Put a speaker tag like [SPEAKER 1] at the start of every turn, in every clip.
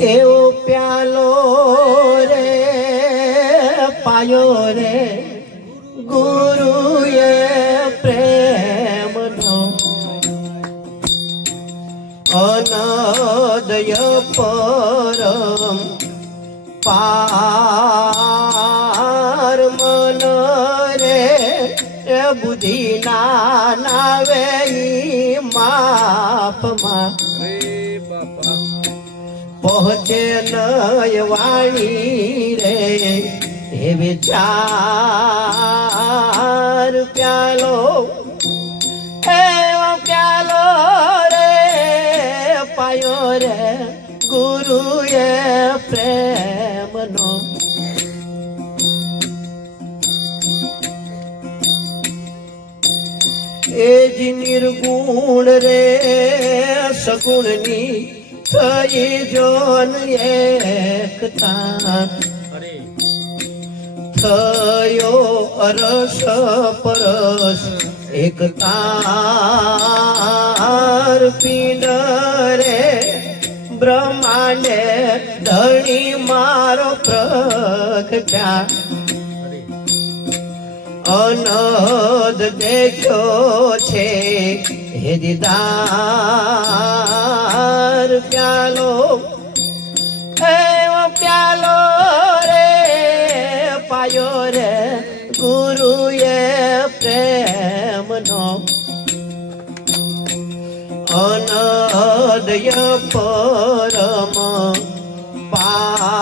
[SPEAKER 1] એવો પ્યાલો રે, પાયો રે, ગુરુએ પ્રેમનો અનદય પરમ પાર મન રે, એ બુદ્ધિના નાવે માપમાં પહોંચે નય વાણી રે. એ વિચાર પ્યાલો એ પ્યાલો રે, પાયો રે, ગુરુએ પ્રેમનો. એ જ નિર્ગુણ રે, સગુણની થઈ જોન એકતા થયો અરસ પરસ એકતા પિંડ રે. બ્રહ્માંડે ધણી મારો પ્રગટ્યા. અનદ દેખ્યો છે હે દીદાર પ્યાલો એવો પ્યાલો રે, પાયો રે, ગુરુએ પ્રેમનો. અનદય પરમ પાર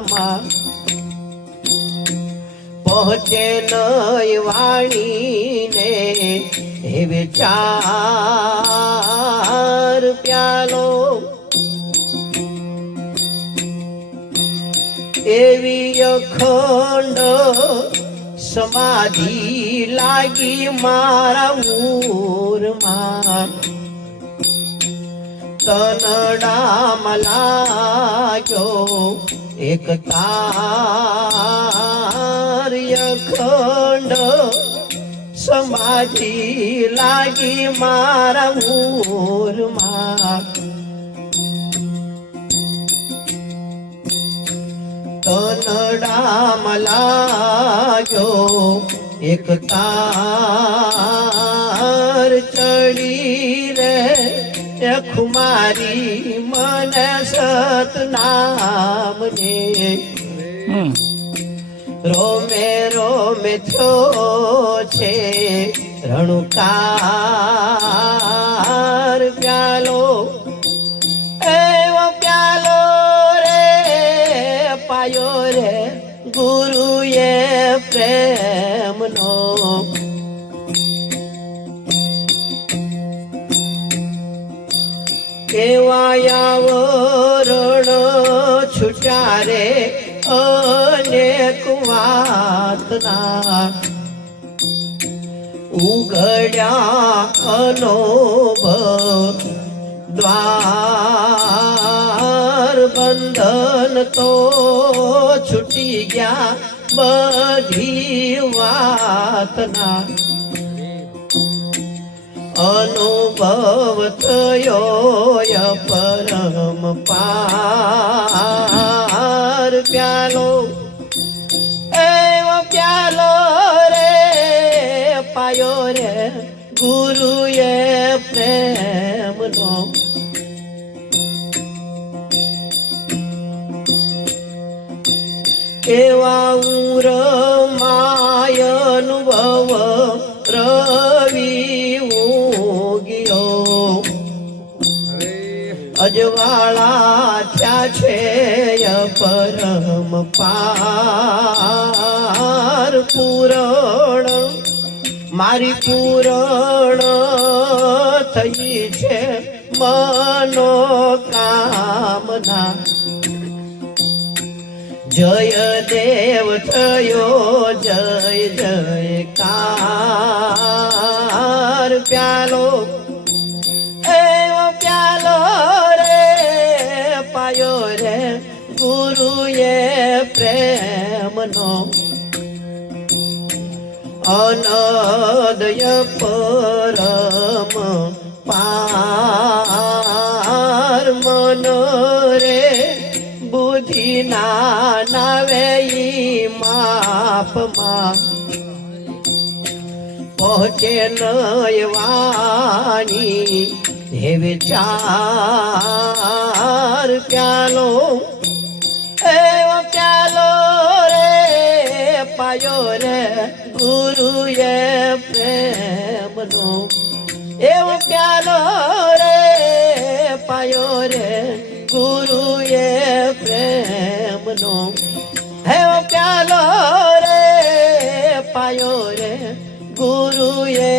[SPEAKER 1] માપમાં પહોંચે નય વાણીને હે વિચાર પ્યાલો. એવી અખંડ સમાધિ લાગી મારા મૂરમાં તનડામાં લાગ્યો એક તાર અખંડ સમાધિ લાગી મારા મૂરમાં તનડામાં લાગ્યો એક તાર ચડી રે ખુમારી મને સતનામને રોમે રોમે થયો છે રણુકાર પ્યાલો. એવો પ્યાલો રે પાયો રે ગુરુએ પ્રેમનો. કેવાયાવરણ છૂટ્યા રે અનેક વાતના ઉઘડ્યા અનોભ દ્વાર બંધન તો છૂટી ગયા બધી વાતના. અનુભવ થયો પરમ પાર પાયો રે ગુરુએ પ્રેમનો કેવા ઉર માય અનુભવ રવિ ગયો અજવાળા થયા છે પરમ પાર પૂરણ મારી પૂરણ થઈ છે મનો કામના જય દેવ થયો, જય જય કાર પ્યાલો એવો પ્યાલો રે, પાયો રે, ગુરુએ પ્રેમનો અનદય પરમ પાર મન રે બુદ્ધિ ના નાવે ઈ માપમાં પહોંચે નયવાણી. હે વિચાર પ્યાલો પાયો રે ગુરુએ પ્રેમનો એવો પ્યાલો રે પાયો રે ગુરુએ પ્રેમનો એવો પ્યાલો રે પાયો રે ગુરુએ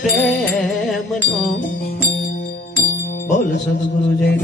[SPEAKER 1] પ્રેમનો. બોલ સદગુરુ જય